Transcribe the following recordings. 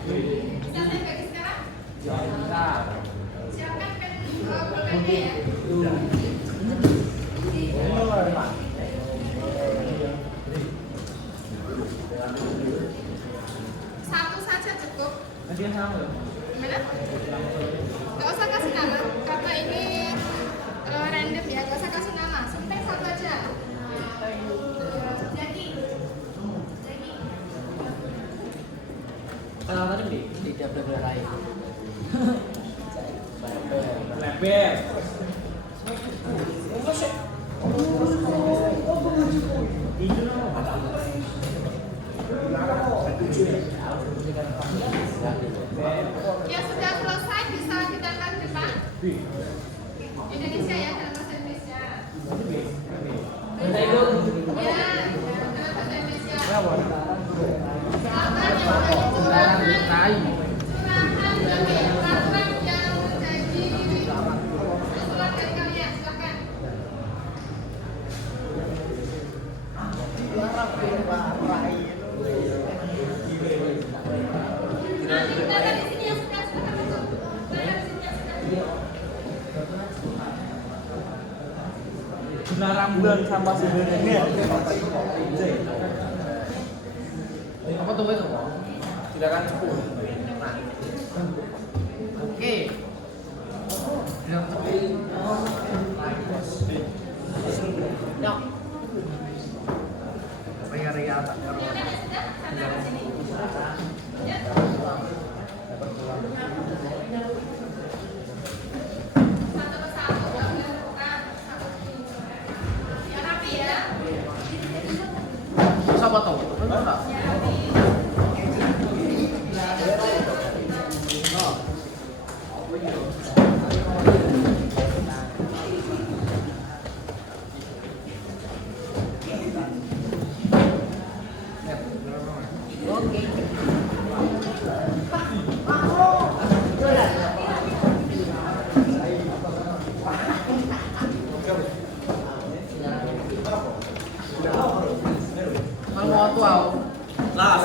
Bisa saya bagi sekarang? Bisa. Siapkan pulpennya ya. Satu saja cukup. Gimana? Gak usah kasih nama, karena ini random ya, gak usah kasih nama. Penting satu aja. Jadi. Kalau tadi tidak berbelarai. Lebar. Ya sudah selesai, bisa kita ke depan. Indonesia ya, dalam bahasa Indonesia. Ya, dalam bahasa Indonesia. Silakan yang menjadi curahan bagi peraturan yang menjadi usulan dari kalian, silakan. Nanti kita ada di sini yang suka masuk. Kita ada di sini yang suka. Benar rambulan sama sebenarnya. Apa tuh itu? Silakan 10. Nah. Oke. Bilang Yuk. Bayar ya tak Ya udah sudah, sana ke sini. Ya. Satu persatu, nggak boleh bukan. Yang rapi ya. Siapa tahu? Enggak. Yang rapi. Kalau tuh au. Las.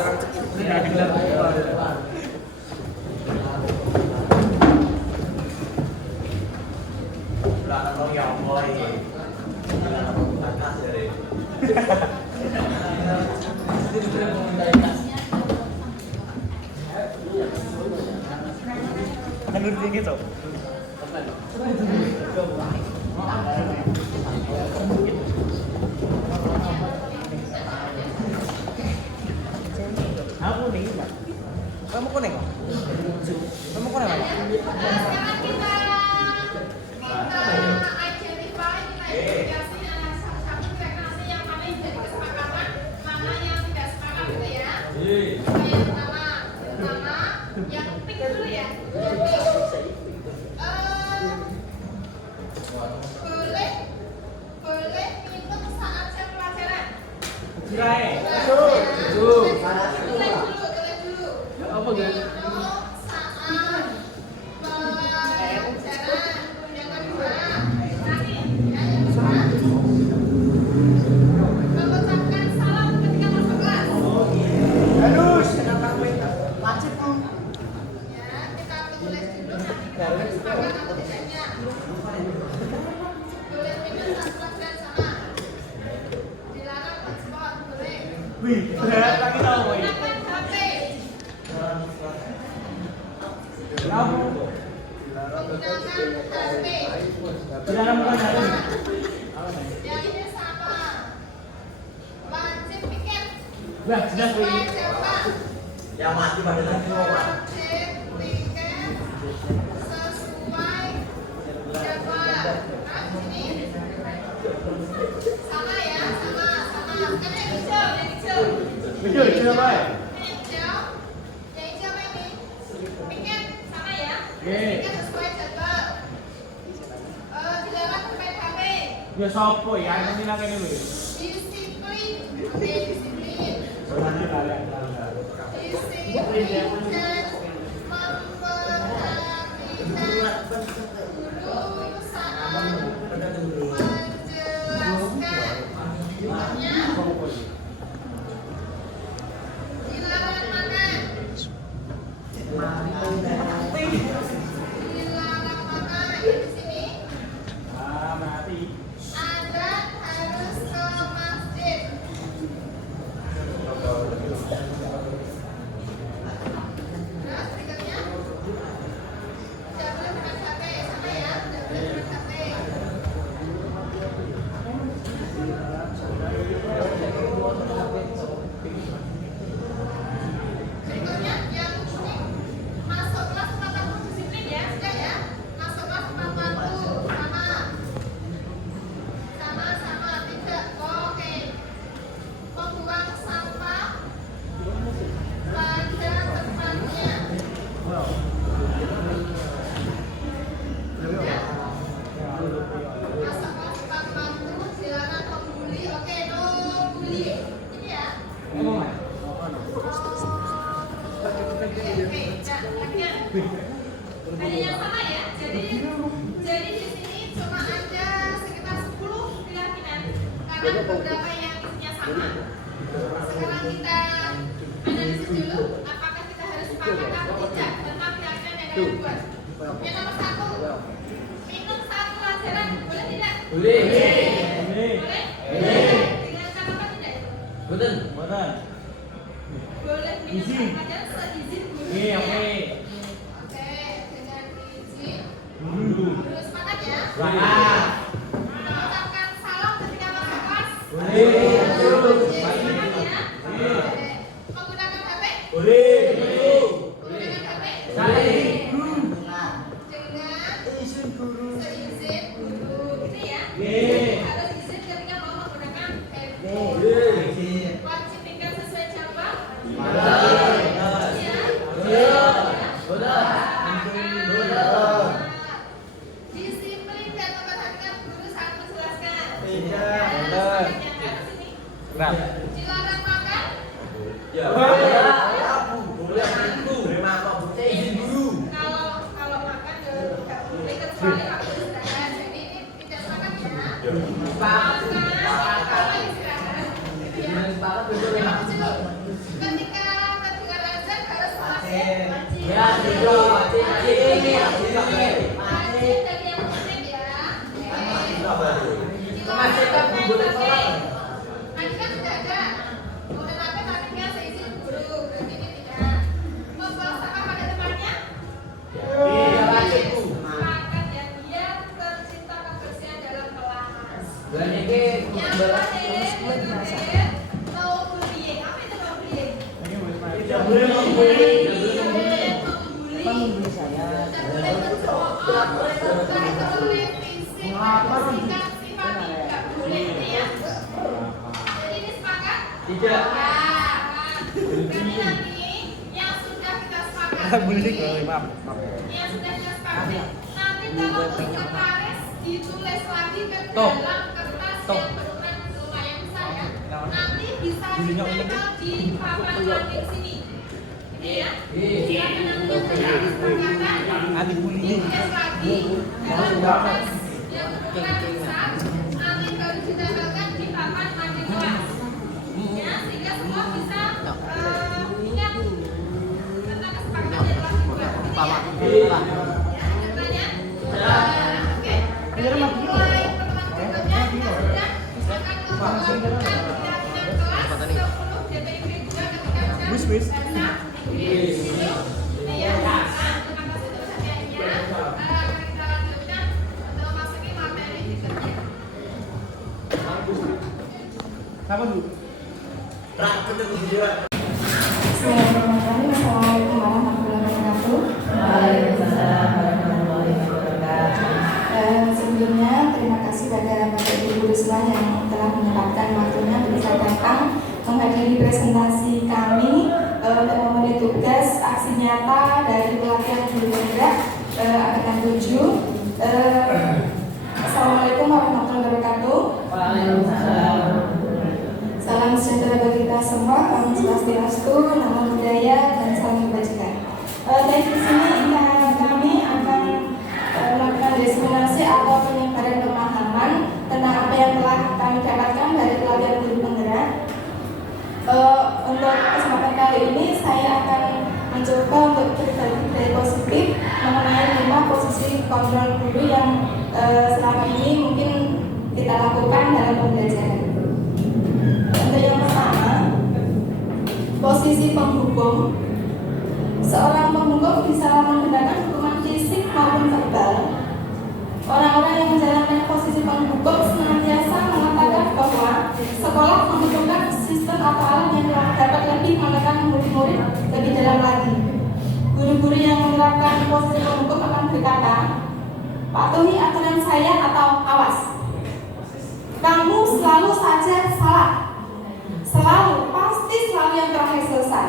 Belakang yang boy. Kan tinggi tuh. Aku nih, Pak. Kamu kuning kok? Kamu kuning apa? Sekarang kita identify, kita identifikasi satu frekuensi yang mana yang jadi kesepakatan, mana yang tidak sepakat gitu ya. Yang pertama yang pink dulu ya. Yang pink. Boleh minum saat jam pelajaran. Silakan. Tulis dulu. Apa gitu? Minum saat pelajaran. Yang kedua, nanti yang kedua, mengucapkan salam ketika masuk kelas. Halus. Ya, kita tulis dulu nanti kita sepakat atau tidaknya. Boleh minum saat pelajaran sama. Dilarang transport, boleh. Wih, berat lagi tau. Gunakan HP. Kamu. Gunakan HP. Dilarang bukan hari ini. Yang ini sama. Wajib piket. Wah, jelas wih. Sesuai siapa? Yang mati pada lagi mau Pak. Wajib piket. Sesuai siapa? Nah, sini. Sama ya, sama. Sekarang yang hijau. Hijau apa ya? Yang hijau apa ini? Piket sama ya. Oke. Piket sesuai jadwal. Dilarang bermain HP. Ya sopo ya, ini nang kene wih. Disiplin. Disiplin. Nanti kalian. Disiplin dan memperhatikan guru saat menjelaskan. Dilarang makan. Hanya yang sama ya. Jadi di sini cuma ada sekitar 10 keyakinan karena beberapa yang isinya sama. Sekarang kita analisis dulu apakah kita harus sepakat atau tidak tentang keyakinan yang kalian buat. Yang nomor 1, minum 1 pelajaran boleh tidak? Boleh. Boleh? Dengan cara apa tidak itu? Betul. Boleh minum 1 pelajaran seizin guru. Oke. Oke, dengan izin. Guru sepakat ya? Sepakat. Mengucapkan salam ketika masuk kelas. Boleh. Sepakat ya? Boleh. Menggunakan HP? Boleh. Menggunakan HP? Boleh. Dengan Izin guru. seizin guru. Gitu ya? Boleh. Harus izin ketika mau menggunakan handphone. Boleh. Wajib tinggal sesuai jadwal. Boleh. Ya? Boleh. Disiplin dan memperhatikan guru saat menjelaskan. Tidak. Selanjutnya ke sini. Berat. Dilarang makan. Ya. Kalau makan ya tidak boleh kecuali waktu istirahat. Jadi ini tidak sepakat ya. Makan kalau istirahat. Gitu ya. Yang wajib loh. Ketika mendengar azan harus wajib. Wajib bagi yang muslim ya. Dilarang main HP. Tadi kan sudah ada. Kemudian HP tariknya seizin guru. Berarti ini tidak. Membawa sampah pada tempatnya. Sepakat ya, dia tercipta kebersihan dalam kelas. Yang terakhir, no bullying. Apa itu no bullying? Tidak boleh membuli. Tidak boleh membuli. saya. Tidak boleh mencemooh. Tidak boleh fisik. Bersikap sifat tidak boleh. Ini ya. Jadi ini sepakat? Tidak. Ya. Berarti nanti yang sudah kita sepakati. Bullying. Maaf. Yang sudah kita sepakati. Nanti tolong sekretaris ditulis lagi ke Tuh. dalam kertas Tuh. yang berukuran lumayan besar ya. Nah. Nanti bisa Bullying yang ditempel di papan landing sini. Ini ya. Iya. Silakan nanti yang sudah disepakatan. Nanti bullying. Ditulis lagi dalam kertas yang berukuran besar. Nanti baru ditempelkan di papan landing kelas. Ya, sehingga semua bisa ingat tentang kesepakatan yang telah dibuat. Ini ya. Ya, ada tanya? Oke. Nanti mulai pertemuan berikutnya kita sudah akan mengumumkan keyakinan kelas 10 DPIP 2 ketika Wis. bahasa Inggris. Ini ya. Nah, terima kasih terus hadiahnya. Akan kita lanjutkan untuk masuki materi berikutnya. Siapa dulu? Assalamualaikum warahmatullahi wabarakatuh. Sebelumnya terima kasih pada Bapak Ibu guru semua yang telah menyempatkan waktunya untuk bisa datang menghadiri presentasi kami untuk memenuhi tugas aksi nyata dari pelatihan guru penggerak angkatan 7. Assalamualaikum warahmatullahi wabarakatuh. Salam sejahtera bagi kita semua, Om Swastiastu, Namo Buddhaya, dan salam kebajikan. Dari sini kami akan melakukan diseminasi atau penyebaran pemahaman tentang apa yang telah kami dapatkan dari pelatihan guru penggerak. Untuk kesempatan kali ini saya akan mencoba untuk berbagi positif mengenai 5 posisi kontrol guru yang selama ini mungkin kita lakukan dalam pembelajaran. Untuk yang pertama, posisi penghubung. Seorang penghubung bisa menggunakan hukuman fisik maupun verbal. Orang-orang yang menjalankan posisi penghubung senantiasa mengatakan bahwa sekolah membutuhkan sistem atau alat yang dapat lebih menekan murid-murid lebih dalam lagi. Guru-guru yang menerapkan posisi penghubung akan berkata, patuhi aturan saya atau awas. Kamu selalu saja salah. Selalu, pasti selalu yang terakhir selesai.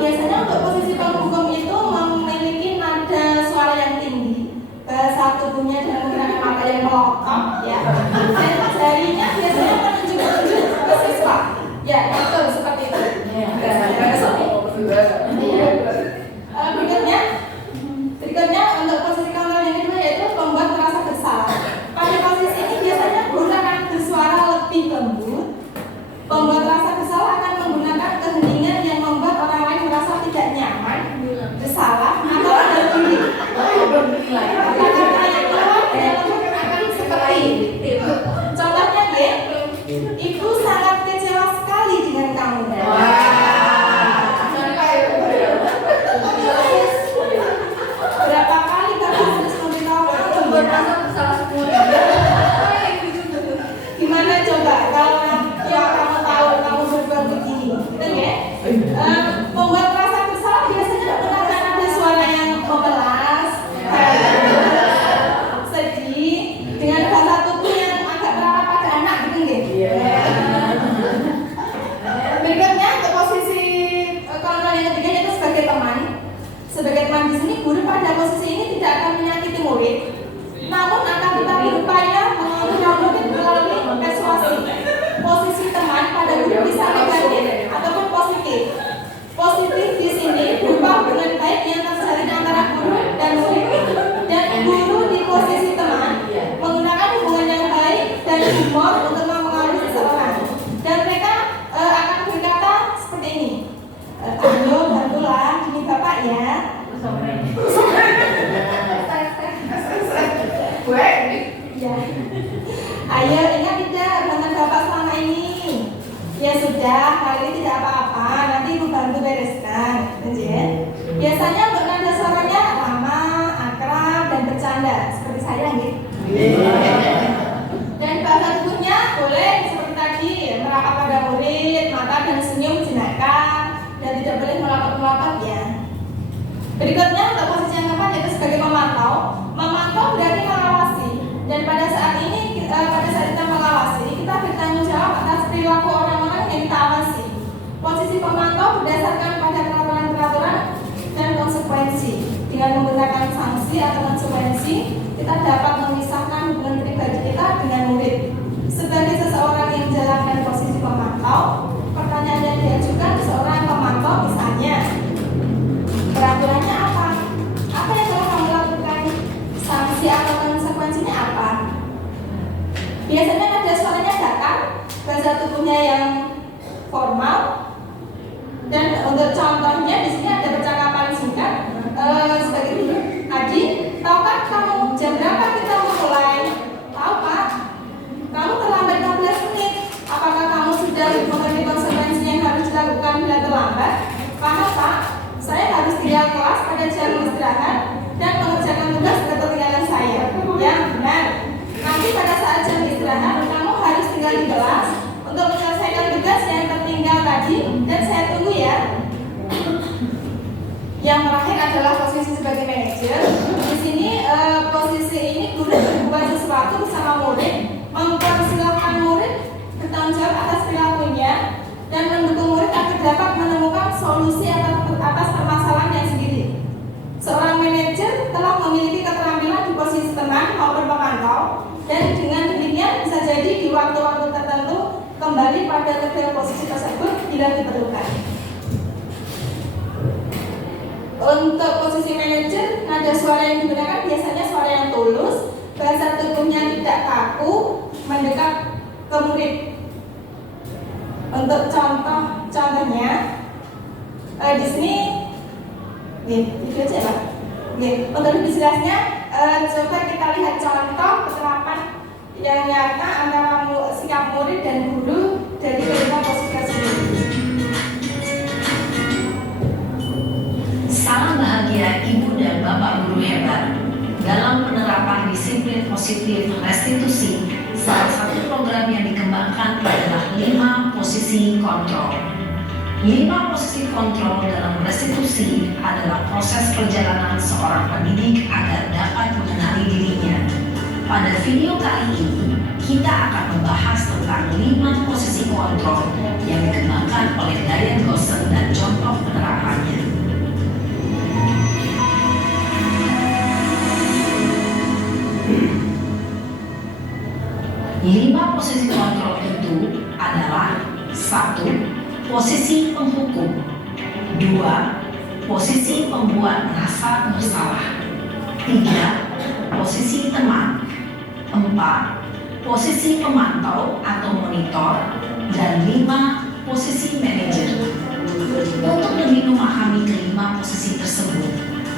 Biasanya untuk posisi penghubung itu memiliki nada suara yang tinggi, bahasa tubuhnya dan menggunakan mata yang melotot, ya. Dan jarinya biasanya menunjuk-nunjuk ke siswa. Ya, betul seperti Sebagai teman di sini, guru pada posisi ini tidak akan menyakiti murid, namun akan tetap berupaya mengontrol murid melalui persuasi. Posisi teman pada guru bisa negatif ataupun positif. Positif di sini berupa hubungan baik yang terjalin antara guru dan murid, dan guru di posisi teman menggunakan hubungan yang baik dan humor untuk mempengaruhi seseorang. Dan mereka akan berkata seperti ini. Ayo bantulah, ini bapak ya. Ya. Ayo ingat tidak dengan bapak selama ini. Ya sudah, kali ini tidak apa-apa. Nanti ibu bantu bereskan. Biasanya untuk nada suaranya lama, akrab, dan bercanda seperti saya gitu. Dan bahasa tubuhnya boleh seperti tadi, merapat pada murid, mata dan senyum jenaka. Dan tidak boleh melapat-melapat ya. Berikutnya untuk posisi yang keempat yaitu sebagai pemantau. Memantau berarti mengawasi. Dan pada saat ini, pada saat kita mengawasi, kita bertanggung jawab atas perilaku orang-orang yang kita awasi. Posisi pemantau berdasarkan pada peraturan-peraturan dan konsekuensi. Dengan menggunakan sanksi atau konsekuensi, kita dapat memisahkan hubungan pribadi kita dengan murid. Sebagai seseorang yang menjalankan posisi pemantau, pertanyaan yang diajukan seorang pemantau misalnya, peraturannya apa? Apa yang telah kamu lakukan? Sanksi atau konsekuensinya apa? Biasanya nada suaranya datar, bahasa tubuhnya yang formal, dan untuk contohnya di sini ada percakapan singkat sebagai ini. Adi, tahukah kamu jam berapa kita mulai? Tahu Pak? Kamu terlambat 15 menit. Apakah kamu sudah mengerti konsekuensi yang harus dilakukan bila terlambat? Paham Pak? Saya harus tinggal kelas pada jam istirahat dan mengerjakan tugas ketertinggalan saya. Yang benar. Nanti pada saat jam istirahat, kamu harus tinggal di kelas untuk menyelesaikan tugas yang tertinggal tadi, dan saya tunggu ya. Yang terakhir adalah posisi sebagai manajer. Di sini posisi ini guru berbuat sesuatu bersama murid, mempersilahkan murid bertanggung jawab atas perilakunya dan mendukung murid agar dapat menemukan solusi atas permasalahan yang sendiri. Seorang manajer telah memiliki keterampilan di posisi teman maupun pemantau, dan dengan demikian bisa jadi di waktu-waktu tertentu kembali pada kedua posisi tersebut bila diperlukan. Untuk posisi manajer, nada suara yang digunakan biasanya suara yang tulus, bahasa tubuhnya tidak kaku, mendekat ke murid. Untuk contohnya, di sini, itu aja Pak. Untuk lebih jelasnya, coba kita lihat contoh penerapan yang nyata antara sikap murid dan guru dari kedua posisi tersebut. Salam bahagia Ibu dan Bapak guru hebat. Dalam penerapan disiplin positif restitusi, salah satu program yang dikembangkan adalah 5 posisi kontrol. 5 posisi kontrol dalam restitusi adalah proses perjalanan seorang pendidik agar dapat mengenali dirinya. Pada video kali ini, kita akan membahas tentang 5 posisi kontrol yang dikembangkan oleh Diane Gosser dan contoh penerapannya. 5 posisi kontrol itu adalah 1. Posisi penghukum, 2. Posisi pembuat rasa bersalah, 3. Posisi teman, 4. Posisi pemantau atau monitor, dan 5. Posisi manajer. Untuk lebih memahami kelima posisi tersebut,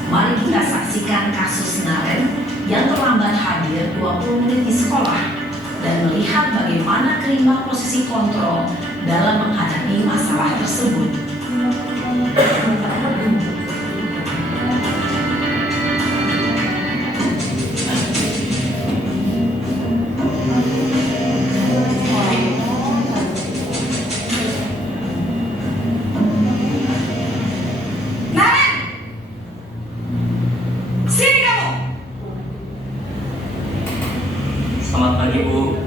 mari kita saksikan kasus Naren yang terlambat hadir 20 menit di sekolah dan melihat bagaimana kelima posisi kontrol dalam menghadapi masalah tersebut. Naren, sini kamu. Selamat pagi Bu.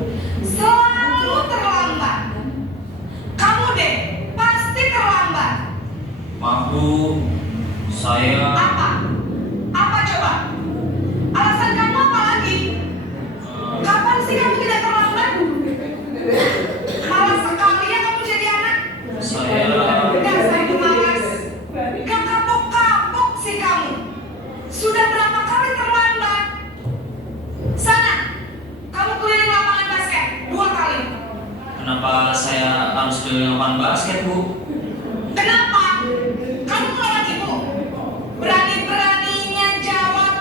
Selalu terlambat. Kamu deh, pasti terlambat. Maaf Bu, Saya Apa? Apa coba? Alasan kamu apa lagi? Kapan sih kamu tidak terlambat? Malas sekali ya kamu jadi anak. saya Dasar pemalas. Gak kapok-kapok sih kamu. Sudah berapa kali terlambat? Sana, kamu keliling lapangan basket 2 kali. kenapa saya harus keliling lapangan basket, Bu? Kenapa? Kamu melawan ibu. Berani-beraninya jawab.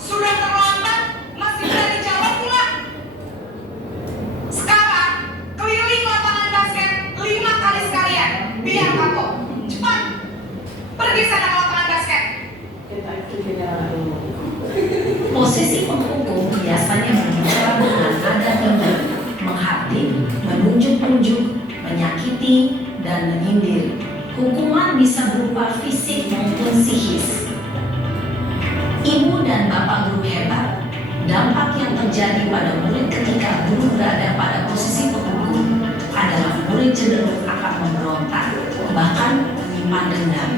Sudah terlambat, masih berani jawab pula. Sekarang, keliling lapangan basket 5 kali sekalian. Biar kapok. Cepat. Pergi sana ke lapangan basket. Posisi penghukum biasanya berbicara dengan nada tinggi, menghatim, menunjuk-nunjuk, menyakiti, dan menyindir. Hukuman bisa berupa fisik maupun psikis. Ibu dan bapak guru hebat. Dampak yang terjadi pada murid ketika guru berada pada posisi penghukum adalah murid cenderung akan memberontak, bahkan menyimpan dendam.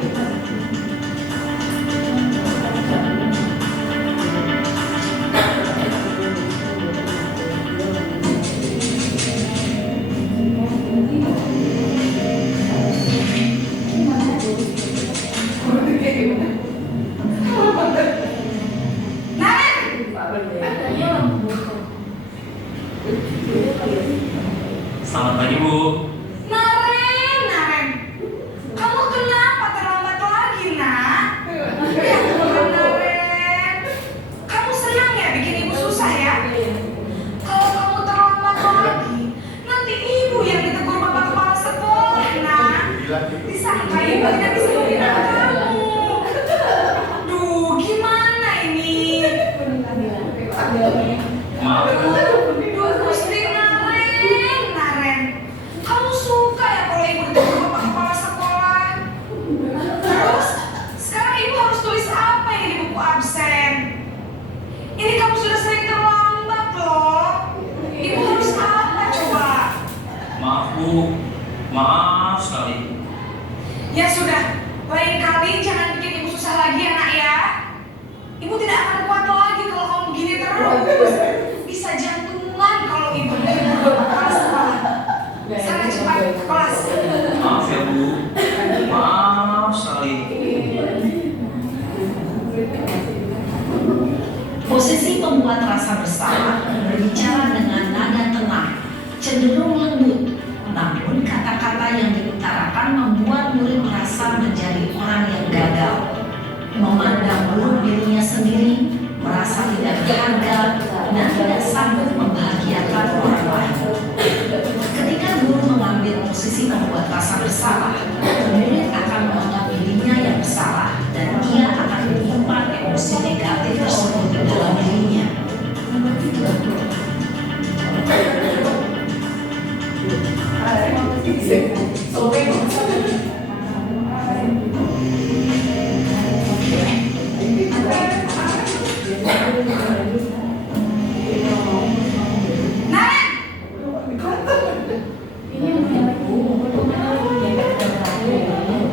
Selamat pagi, Bu. Naren, kamu kenapa terlambat lagi, nak? Ya Tuhan, Naren, kamu senang ya bikin ibu susah ya? Kalau kamu terlambat lagi, nanti ibu yang ditegur bapak kepala sekolah, nak. Disangka ibu tidak bisa membina kamu. Duh, gimana ini? Maaf, Bu. Duh, Gusti Naren, kamu suka ya kalau ibu ditegur bapak kepala sekolah? Terus, sekarang ibu harus tulis apa ini di buku absen? Ini kamu sudah sering terlambat loh. Ibu harus apa coba? Maaf, Bu. Maaf sekali. Ya sudah, lain kali jangan bikin ibu susah lagi ya nak ya. Ibu tidak akan kuat lagi kalau kamu begini terus. Bisa jantungan kalau ibu ditegur bapak kepala sekolah. Sana cepat ke kelas. Maaf ya, Bu. Maaf sekali. Posisi pembuat rasa bersalah berbicara dengan nada tenang, cenderung lembut. Namun kata-kata yang diutarakan membuat murid merasa menjadi orang yang gagal, memandang buruk dirinya sendiri, merasa tidak berharga, dan tidak sanggup membahagiakan orang lain. Ketika guru mengambil posisi pembuat rasa bersalah, murid akan menganggap dirinya yang bersalah dan ia akan menyimpan emosi negatif tersebut dalam dirinya.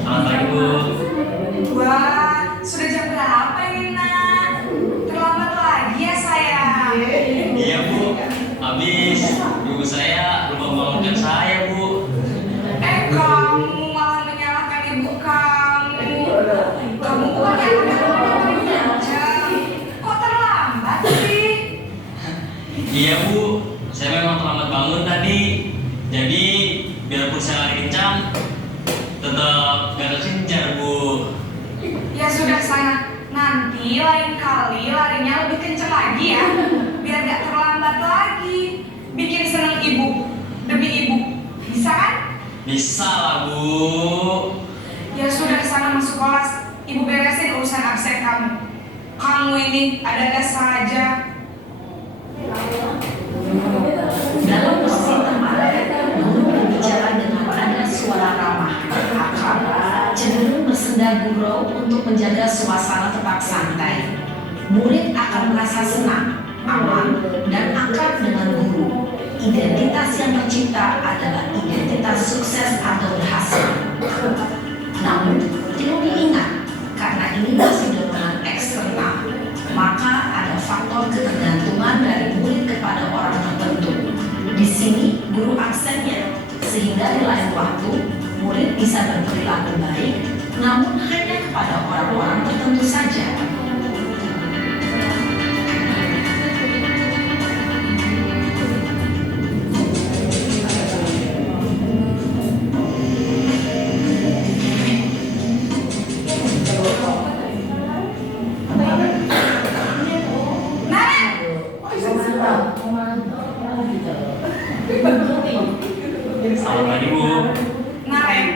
Selamat pagi, Bu. Wah, sudah jam berapa ini, nak? Terlambat lagi ya, sayang? Iya, Bu. Habis ibu saya lupa membangunkan saya, Bu. Kamu malah menyalahkan ibu kamu. Kamu bukan yang aja. Kok terlambat sih? Iya, Bu. Saya memang terlambat bangun tadi. Jadi, biarpun saya lari kencang, tetap gak kekejar, Bu. Ya sudah sana. Nanti lain kali larinya lebih kenceng lagi ya. Biar gak terlambat lagi. Bikin seneng ibu. Demi ibu. Bisa kan? Bisa lah, Bu. Ya sudah sana masuk kelas. Ibu beresin urusan absen kamu. Kamu ini ada-ada saja. Dalam posisi teman, guru berbicara dengan nada suara ramah, akrab, cenderung bersenda gurau untuk menjaga suasana tetap santai. Murid akan merasa senang, aman, dan akrab dengan guru. Identitas yang tercipta adalah identitas sukses atau berhasil. Namun, perlu diingat, karena berperilaku baik, namun hanya kepada orang-orang tertentu saja. Selamat pagi, Bu. Naren,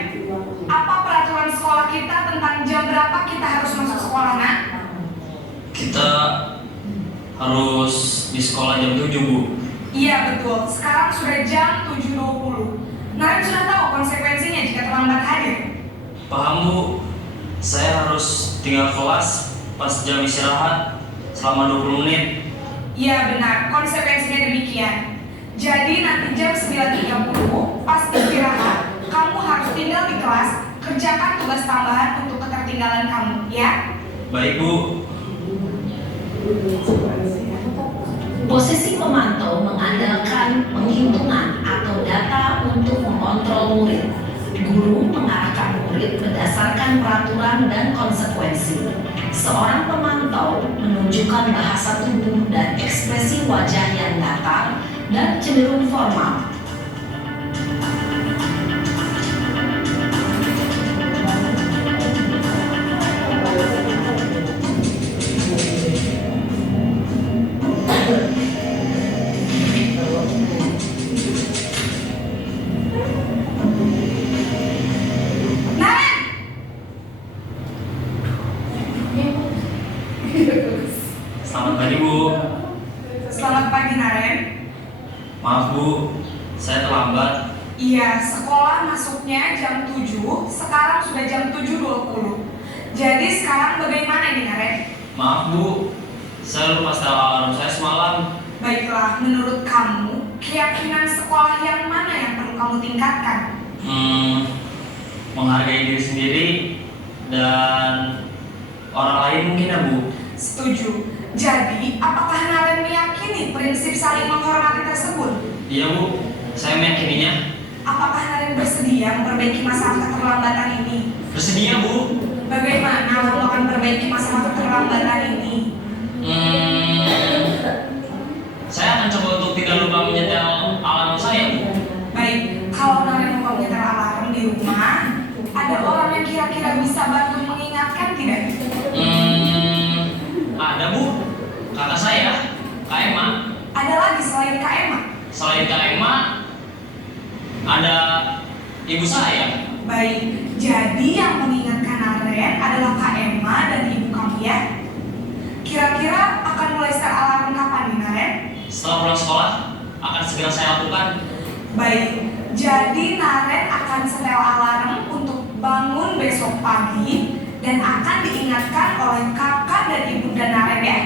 apa peraturan sekolah kita tentang jam berapa kita harus masuk sekolah, Nak? Kita harus di sekolah jam 7, Bu. Iya betul, sekarang sudah jam 7.20. Naren sudah tahu konsekuensinya jika terlambat hadir. Paham, Bu. Saya harus tinggal kelas pas jam istirahat selama 20 menit. Iya benar, konsekuensinya demikian. Jadi nanti jam 9.30 pas istirahat, kamu harus tinggal di kelas, kerjakan tugas tambahan untuk ketertinggalan kamu, ya? Baik, Bu. Posisi pemantau mengandalkan penghitungan atau data untuk mengontrol murid. Guru mengarahkan murid berdasarkan peraturan dan konsekuensi. Seorang pemantau menunjukkan bahasa tubuh dan ekspresi wajah yang datar dan cenderung formal. Selamat pagi, Bu. Selamat pagi, Naren. Maaf, Bu. Saya terlambat. Iya, sekolah masuknya jam 7, sekarang sudah jam 7.20. Jadi sekarang bagaimana nih, Naren? Maaf, Bu. Saya lupa setel alarm saya semalam. Baiklah, menurut kamu, keyakinan sekolah yang mana yang perlu kamu tingkatkan? Menghargai diri sendiri dan orang lain mungkin, ya, Bu. Setuju. Jadi, apakah Naren meyakini prinsip saling menghormati tersebut? Iya, Bu. Saya meyakininya. Apakah Naren bersedia memperbaiki masalah keterlambatan ini? Bersedia, Bu. Bagaimana kamu akan memperbaiki masalah keterlambatan ini? Saya akan coba untuk tidak lupa menyetel alarm saya, Bu. Baik, kalau Naren mau menyetel alarm di rumah, ada orang yang kira-kira bisa bantu mengingatkan tidak? Ada, Bu. Kakak saya, Kak Emma. Ada lagi selain Kak Emma? Selain Kak Emma, ada ibu saya. Baik, jadi yang mengingatkan Naren adalah Kak Emma dan ibu kamu, ya? Kira-kira akan mulai setel alarm kapan nih, Naren? Setelah pulang sekolah, akan segera saya lakukan. Baik, jadi Naren akan setel alarm untuk bangun besok pagi dan akan diingatkan oleh kakak dan ibu dan Naren, ya?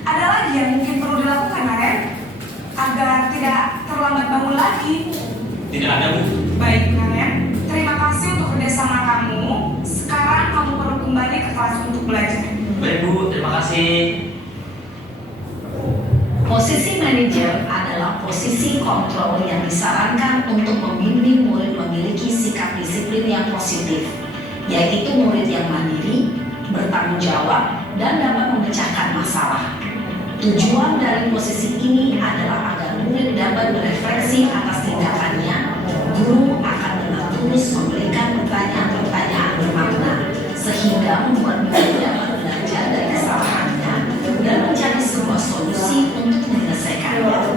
Ada lagi yang mungkin perlu dilakukan, Naren? Agar tidak terlambat bangun lagi. Tidak ada, Bu. Baik, Naren. Terima kasih untuk kerjasama kamu. Sekarang kamu perlu kembali ke kelas untuk belajar. Baik, Bu. Terima kasih. Posisi manajer adalah posisi kontrol yang disarankan untuk membimbing murid memiliki sikap disiplin yang positif, yaitu murid yang mandiri, bertanggung jawab, dan dapat memecahkan masalah. Tujuan dari posisi ini adalah agar murid dapat berefleksi atas tindakannya. Guru akan dengan tulus memberikan pertanyaan-pertanyaan bermakna, sehingga membuat murid dapat belajar dari kesalahannya dan mencari sebuah solusi untuk menyelesaikannya.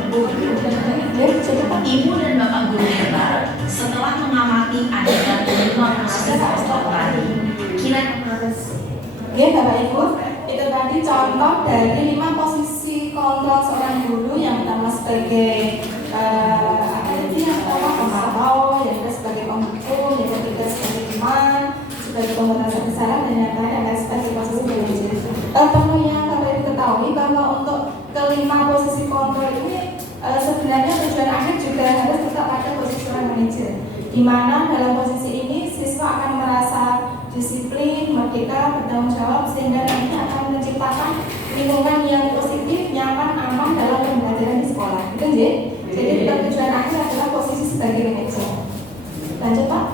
Ibu dan Bapak guru hebat, setelah mengamati adegan 5 posisi kontrol tadi, Oke, Bapak Ibu, itu tadi contoh dari 5 posisi kontrol seorang guru. Yang pertama sebagai yang pertama pemantau, yang kedua sebagai penghukum, yang ketiga sebagai teman, sebagai pembatas kesalahan, dan yang terakhir adalah sebagai posisi manajer. Perlu yang Bapak Ibu ketahui bahwa untuk kelima posisi kontrol ini sebenarnya tujuan akhir juga harus tetap pada posisi seorang manajer, di mana dalam posisi ini siswa akan merasa disiplin, merdeka, bertanggung jawab, sehingga nanti akan menciptakan lingkungan yang positif, nyaman, aman dalam pembelajaran di sekolah. Itu ya. Jadi tujuan akhir adalah posisi sebagai manajer. Lanjut, Pak.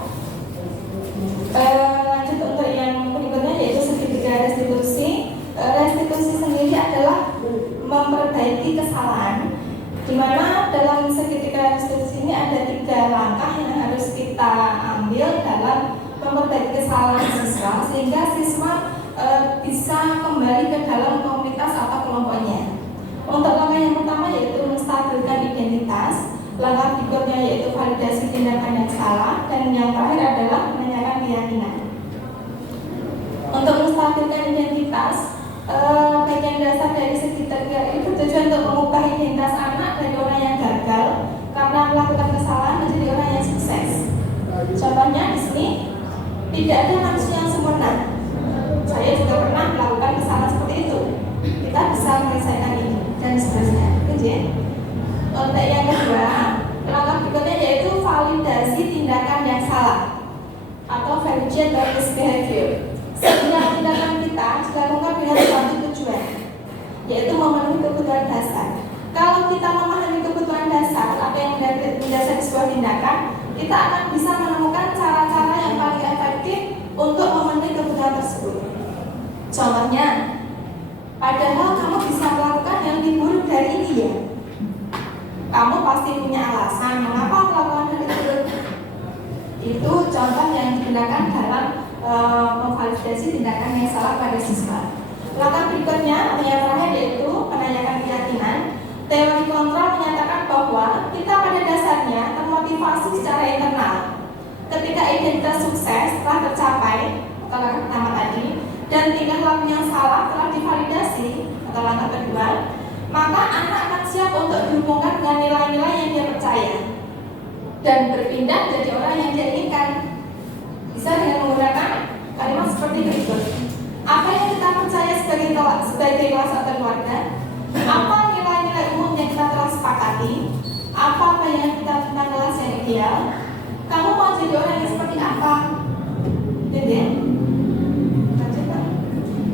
kesalahan siswa sehingga siswa bisa kembali ke dalam komunitas atau kelompoknya. Untuk langkah yang pertama yaitu menstabilkan identitas, langkah berikutnya yaitu validasi tindakan yang salah, dan yang terakhir adalah menanyakan keyakinan. Untuk menstabilkan identitas, bagian dasar dari segitiga ini bertujuan untuk mengubah identitas anak dari orang yang gagal karena melakukan kesalahan menjadi orang yang sukses. Contohnya di sini tidak ada manusia yang sempurna. Saya juga pernah melakukan kesalahan seperti itu. Kita bisa menyelesaikan ini dan seterusnya. Untuk yang kedua, langkah berikutnya yaitu validasi tindakan yang salah atau validate of behavior. Setiap tindakan kita dilakukan dengan suatu tujuan, yaitu memenuhi kebutuhan dasar. Kalau kita memahami kebutuhan dasar apa yang mendasari sebuah tindakan, kita akan bisa menemukan cara-cara yang paling efektif untuk memenuhi kebutuhan tersebut. Contohnya, padahal kamu bisa melakukan yang lebih buruk dari ini ya. Kamu pasti punya alasan mengapa melakukan hal itu. Itu contoh yang digunakan dalam memvalidasi tindakan yang salah pada siswa. Langkah berikutnya atau yang terakhir yaitu menanyakan keyakinan. Teori kontrol menyatakan bahwa kita pada dasarnya termotivasi secara internal. Ketika identitas sukses telah tercapai atau langkah pertama tadi, dan tingkah laku yang salah telah divalidasi atau langkah kedua, maka anak akan siap untuk dihubungkan dengan nilai-nilai yang dia percaya dan berpindah menjadi orang yang dia inginkan. Bisa dengan menggunakan kalimat seperti berikut. Apa yang kita percaya sebagai kelas atau keluarga? Apa nilai-nilai umum yang kita telah sepakati? Apa yang kita tentang kelas yang ideal? Kamu mau jadi orang yang seperti apa? Jadi ya?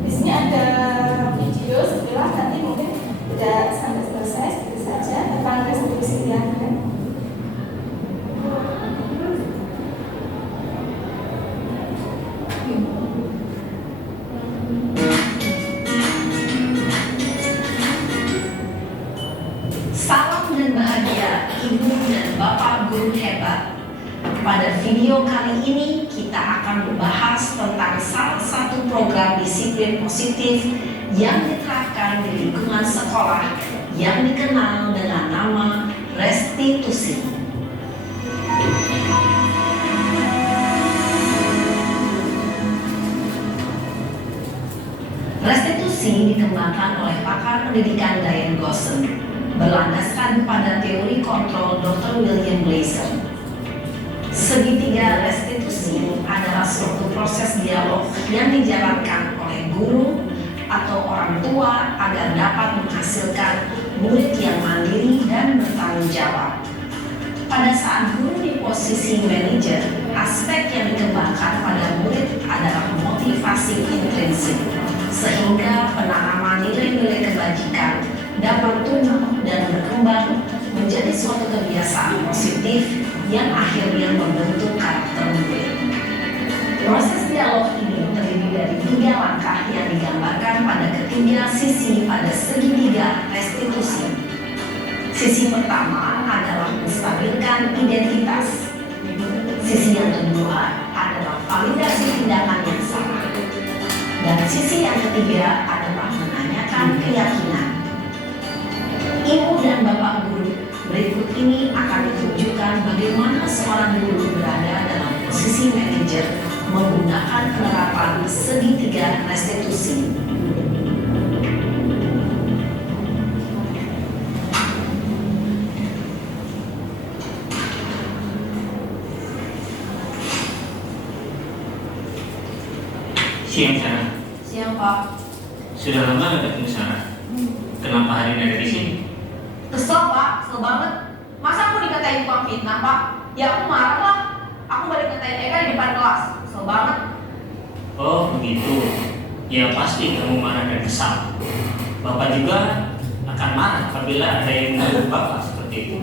Di sini ada video setelah nanti mungkin tidak sampai selesai, seperti saja tentang restitusi tindakan. Salam dan bahagia Ibu dan Bapak Guru hebat. Pada video kali ini kita akan membahas tentang salah satu program disiplin positif yang diterapkan di lingkungan sekolah yang dikenal dengan nama restitusi. Restitusi dikembangkan oleh pakar pendidikan Diane Gosson berlandaskan pada teori kontrol Dr. William Blaser. Segitiga restitusi adalah suatu proses dialog yang dijalankan oleh guru atau orang tua agar dapat menghasilkan murid yang mandiri dan bertanggung jawab. Pada saat guru di posisi manajer, aspek yang dikembangkan pada murid adalah motivasi intrinsik, sehingga penanaman nilai-nilai kebajikan dapat tumbuh dan berkembang menjadi suatu kebiasaan positif yang akhirnya membentuk karakter murid. Proses dialog ini terdiri dari 3 langkah yang digambarkan pada ketiga sisi pada segitiga restitusi. Sisi pertama adalah menstabilkan identitas. Sisi yang kedua adalah validasi tindakan yang salah. Dan sisi yang ketiga adalah menanyakan keyakinan. Ibu dan Bapak Guru, berikut ini akan ditunjukkan bagaimana seorang guru berada dalam posisi manajer menggunakan penerapan segitiga restitusi. Siang Sarah. Siang Pak. Sudah lama nggak ketemu Sarah? Kenapa hari ini ada di sini? Kesel Pak, kesel banget. Masa aku dikatain tukang fitnah Pak? Ya aku marah lah. Aku balik ngatain Eka di depan kelas. Kesel banget. Oh begitu. Ya pasti kamu marah dan kesal. Bapak juga akan marah apabila ada yang menuduh Bapak seperti itu.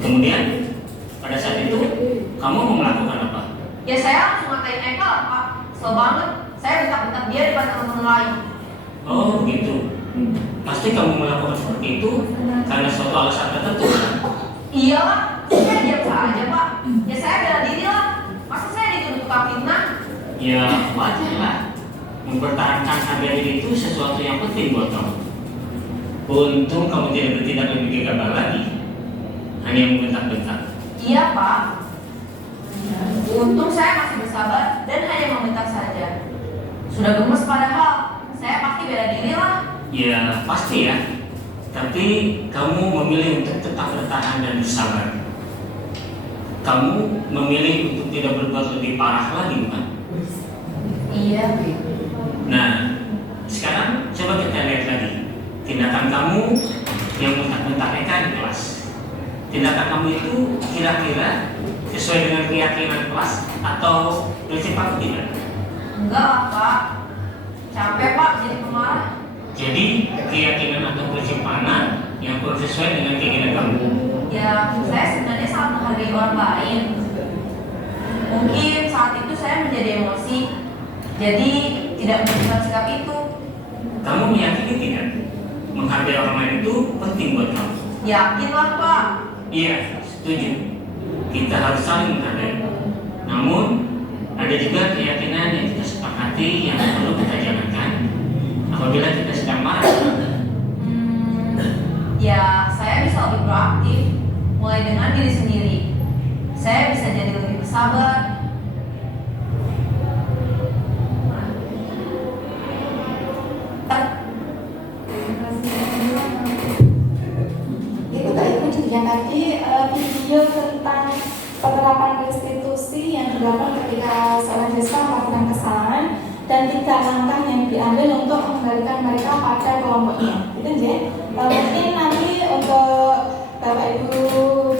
Kemudian pada saat itu kamu mau melakukan apa? Ya saya langsung ngatain Eka lah Pak. Kesel banget. Saya bentak-bentak dia di depan teman-teman lain. Oh begitu. Pasti kamu melakukan seperti itu karena suatu alasan tertentu kan? Iya lah, saya diam saja Pak. Ya saya bela diri lah. Masa saya dituduh Ya wajar lah. Mempertahankan harga diri itu sesuatu yang penting buat kamu. Untung kamu tidak bertindak lebih gegabah lagi, hanya membentak-bentak. Iya Pak. Untung saya masih bersabar dan hanya membentak saja. Sudah gemes padahal saya pasti bela diri lah. Ya pasti ya. Tapi kamu memilih untuk tetap bertahan dan bersabar. Kamu memilih untuk tidak berbuat lebih parah lagi, bukan? Iya. Nah, sekarang coba kita lihat lagi tindakan kamu yang bentak-bentak Eka di kelas. Tindakan kamu itu kira-kira sesuai dengan keyakinan kelas atau prinsip aku tidak? Enggak lah Pak. Capek Pak jadi pemarah. Jadi keyakinan atau prinsip mana yang kurang sesuai dengan keinginan kamu? Ya, saya sebenarnya sangat menghargai orang lain. Mungkin saat itu saya menjadi emosi, jadi tidak menunjukkan sikap itu. Kamu meyakini tidak? Menghargai orang lain itu penting buat kamu. Yakin lah Pak. Iya, setuju. Kita harus saling menghargai. Namun, ada juga keyakinan yang kita sepakati yang perlu kita jalankan apabila kita sedang marah. Ya, saya bisa lebih proaktif, mulai dengan diri sendiri. Saya bisa jadi lebih bersabar. Itu tadi video tentang penerapan restitusi yang dilakukan ketika seorang siswa melakukan kesalahan dan 3 langkah yang diambil untuk mengembalikan mereka pada kelompoknya. Itu aja. Mungkin nanti untuk Bapak Ibu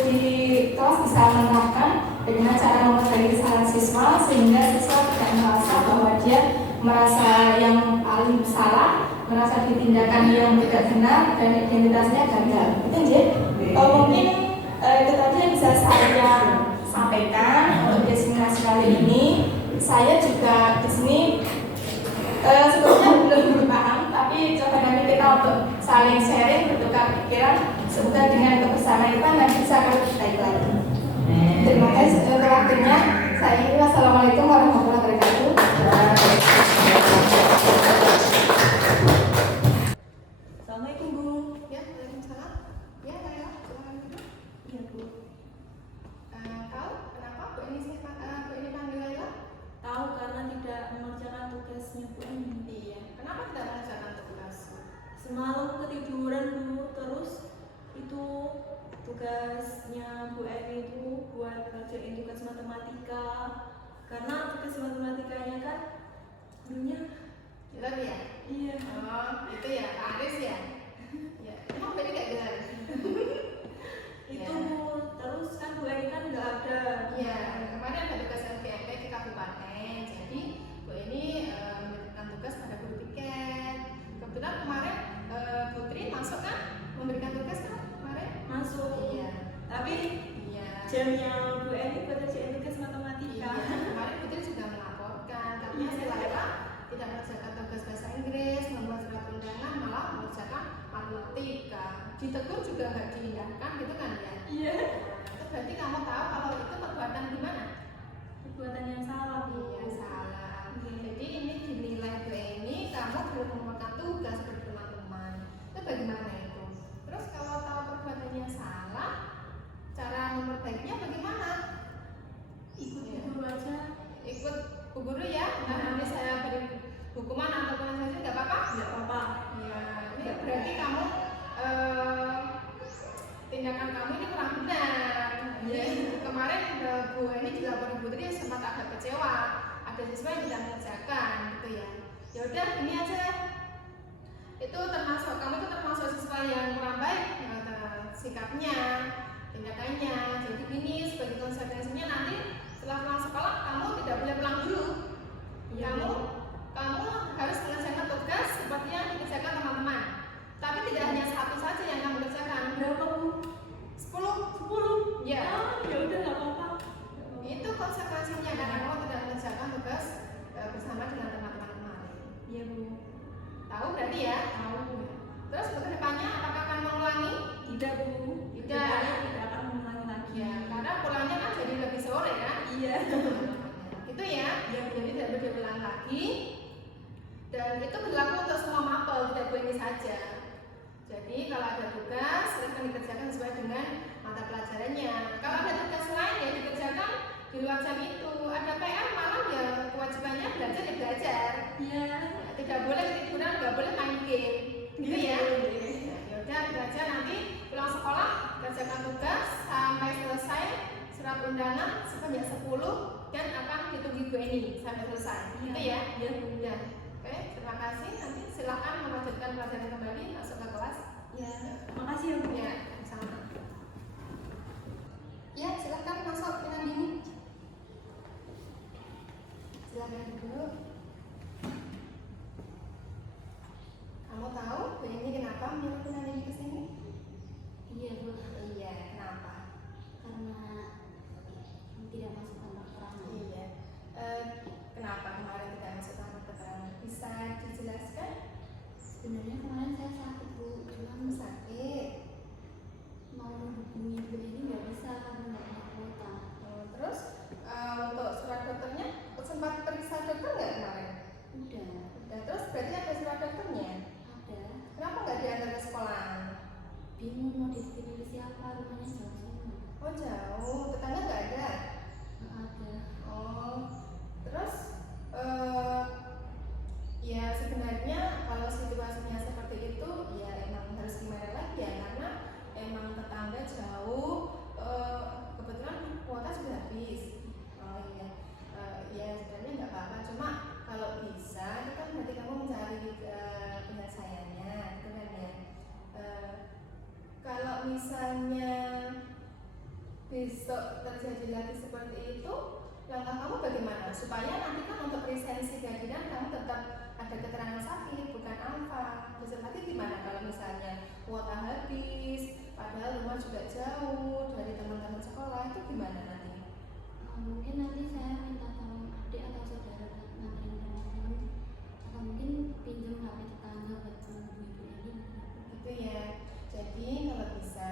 di kelas bisa menerapkan bagaimana cara mengembalikan kesalahan siswa sehingga siswa tidak merasa bahwa dia merasa yang paling salah, merasa ditindakan yang tidak benar dan identitasnya gagal. Itu aja. Mungkin itu tadi yang bisa saya sampaikan untuk diskriminasi kali ini. Saya juga di sini sebetulnya belum paham, tapi coba nanti kita untuk saling sharing, bertukar pikiran, semoga dengan kebersamaan kita nanti bisa lebih baik lagi. Terima kasih untuk waktunya. Saya kira wassalamualaikum warahmatullahi wabarakatuh. Assalamualaikum Bu. Ya, waalaikumsalam. Ya, saya silakan duduk. Iya Bu. Kau kenapa Bu ini panggil Laila? Tahu karena tidak mengerjakan tugasnya Bu ini. Iya. Kenapa tidak mengerjakan tugas? Semalam ketiduran Bu, terus itu tugasnya Bu Eni itu buat ngerjain tugas matematika. Karena tugas matematikanya kan gurunya. Jelas ya? Iya. Oh, itu ya, Pak Aris ya? Ya, emang Bu ini gak jelas? Itu Bu, terus kan Bu Eni kan nggak ada. Iya, kemarin ada tugas LPMP di kabupaten. Jadi Bu ini memberikan tugas pada guru tiket. Kebetulan kemarin Putri masuk kan? Memberikan tugas kan kemarin? Masuk. Iya. Tapi Iya. jamnya Bu Eni buat ngerjain tugas matematika. Iya, kemarin Putri juga melaporkan katanya si Laila tidak mengerjakan tugas bahasa Inggris, membuat surat undangan, malah mengerjakan matematika. Ditegur juga nggak diindahkan gitu kan ya? Iya. Itu berarti kamu tahu kalau itu perbuatan gimana? Perbuatan yang salah Bu. Iya, salah. Iya. Jadi ini dinilai Bu ini kamu belum membuat tugas berteman-teman. Itu bagaimana itu? Terus kalau tahu perbuatannya salah, cara memperbaikinya bagaimana? Ikut Iya. guru aja. Ikut Bu Guru ya. Nah, nanti saya beri hukuman ataupun sanksi nggak apa-apa? Nggak apa-apa. Ya, ini berarti kamu tindakan kamu ini kurang benar. Jadi kemarin Bu ini juga Bu Putri sempat agak kecewa. Ada siswa yang tidak mengerjakan, gitu ya. Ya udah, ini aja. Itu termasuk kamu itu termasuk siswa yang kurang baik sikapnya, tindakannya. Jadi gini sebagai konsekuensinya nanti setelah pulang sekolah kamu tidak boleh pulang dulu. Kamu harus mengerjakan tugas seperti yang dikerjakan teman-teman. Tapi tidak hanya satu saja yang kamu kerjakan. Berapa Bu? 10. Ya. Ya udah nggak apa-apa. Itu konsekuensinya karena kamu tidak mengerjakan tugas bersama dengan teman-teman kemarin. Iya Bu. Tahu berarti ya? Tahu. Terus untuk kedepannya apakah akan mengulangi? Tidak Bu. Tidak. Tidak akan mengulangi lagi. Ya, karena pulangnya kan jadi lebih sore kan? Iya. Itu ya. Iya, Jadi tidak boleh lagi. Dan itu berlaku untuk semua mapel, tidak Bu Eni saja. Jadi kalau ada tugas, silahkan dikerjakan sesuai dengan mata pelajarannya. Kalau ada tugas lain ya dikerjakan di luar jam itu. Ada PR malam ya kewajibannya belajar ya belajar. Iya. Ya, tidak boleh tiduran, nggak boleh main game. Gitu ya. Nah, yaudah belajar nanti pulang sekolah kerjakan tugas sampai selesai surat undangan sebanyak 10 dan akan ditunggu Bu Eni sampai selesai. Gitu ya. Iya. Udah. Oke, terima kasih. Nanti silakan melanjutkan pelajaran kembali masuk ke kelas. Ya, makasih ya Bu. Ya, sama. Ya, silakan masuk Ina Dini. Silakan dulu. Kamu tahu Bu Eni kenapa menyuruh Ina Dini ke sini? Iya Bu, Iya, kenapa? karena tidak masuk tanpa keterangan. Iya. Kenapa kemarin tidak masuk tanpa keterangan? Bisa dijelaskan? Sebenarnya kemarin saya sakit Bu, cuma Sakit. mau menghubungi Bu ini nggak bisa karena nggak punya kuota. Terus untuk surat dokternya sempat periksa dokter nggak kemarin? Udah, Udah. Terus berarti ada surat dokternya? ada. Kenapa nggak diantar ke sekolah? Bingung mau dititipin siapa, rumahnya jauh semua. Oh jauh, tetangga nggak ada? Nggak ada. Oh, terus ya sebenarnya kalau situasinya seperti itu ya emang harus gimana lagi ya, karena emang tetangga jauh, kebetulan kuota sudah habis. Oh iya, ya sebenarnya nggak apa-apa, cuma kalau bisa itu kan berarti kamu mencari penyelesaiannya, gitu kan ya. Kalau misalnya besok terjadi lagi seperti itu, langkah kamu bagaimana? Supaya nanti kan untuk lisensi kehadiran kamu tetap ada keterangan sakit, bukan alfa. Besok lagi gimana kalau misalnya kuota habis, padahal rumah juga jauh dari teman-teman sekolah, itu gimana nanti? Mungkin nanti saya minta tolong adik atau saudara buat nganterin teman-teman, atau mungkin pinjam HP tetangga buat menghubungi Bu ini. Gitu ya. Jadi kalau bisa,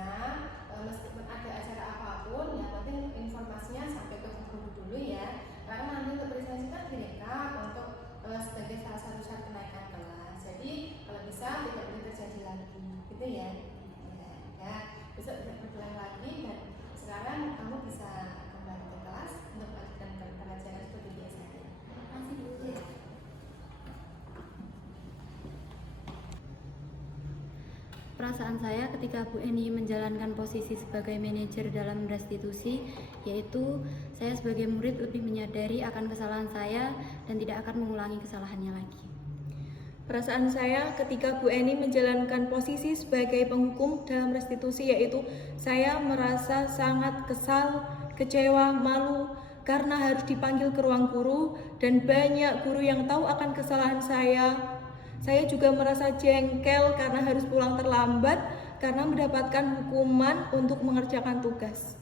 meskipun ada acara apapun, yang penting informasinya sampai ke guru dulu ya. Karena nanti untuk presentasi kan direkam untuk sebagai salah satu syarat kenaikan kelas. Jadi kalau bisa tidak boleh terjadi lagi, gitu ya. Ya, besok tidak berulang lagi dan sekarang kamu bisa kembali ke kelas untuk melanjutkan pelajaran seperti biasanya. Terima kasih Bu. Perasaan saya ketika Bu Eni menjalankan posisi sebagai manajer dalam restitusi, yaitu saya sebagai murid lebih menyadari akan kesalahan saya dan tidak akan mengulangi kesalahannya lagi. Perasaan saya ketika Bu Eni menjalankan posisi sebagai penghukum dalam restitusi, yaitu saya merasa sangat kesal, kecewa, malu karena harus dipanggil ke ruang guru dan banyak guru yang tahu akan kesalahan saya. Saya juga merasa jengkel karena harus pulang terlambat karena mendapatkan hukuman untuk mengerjakan tugas.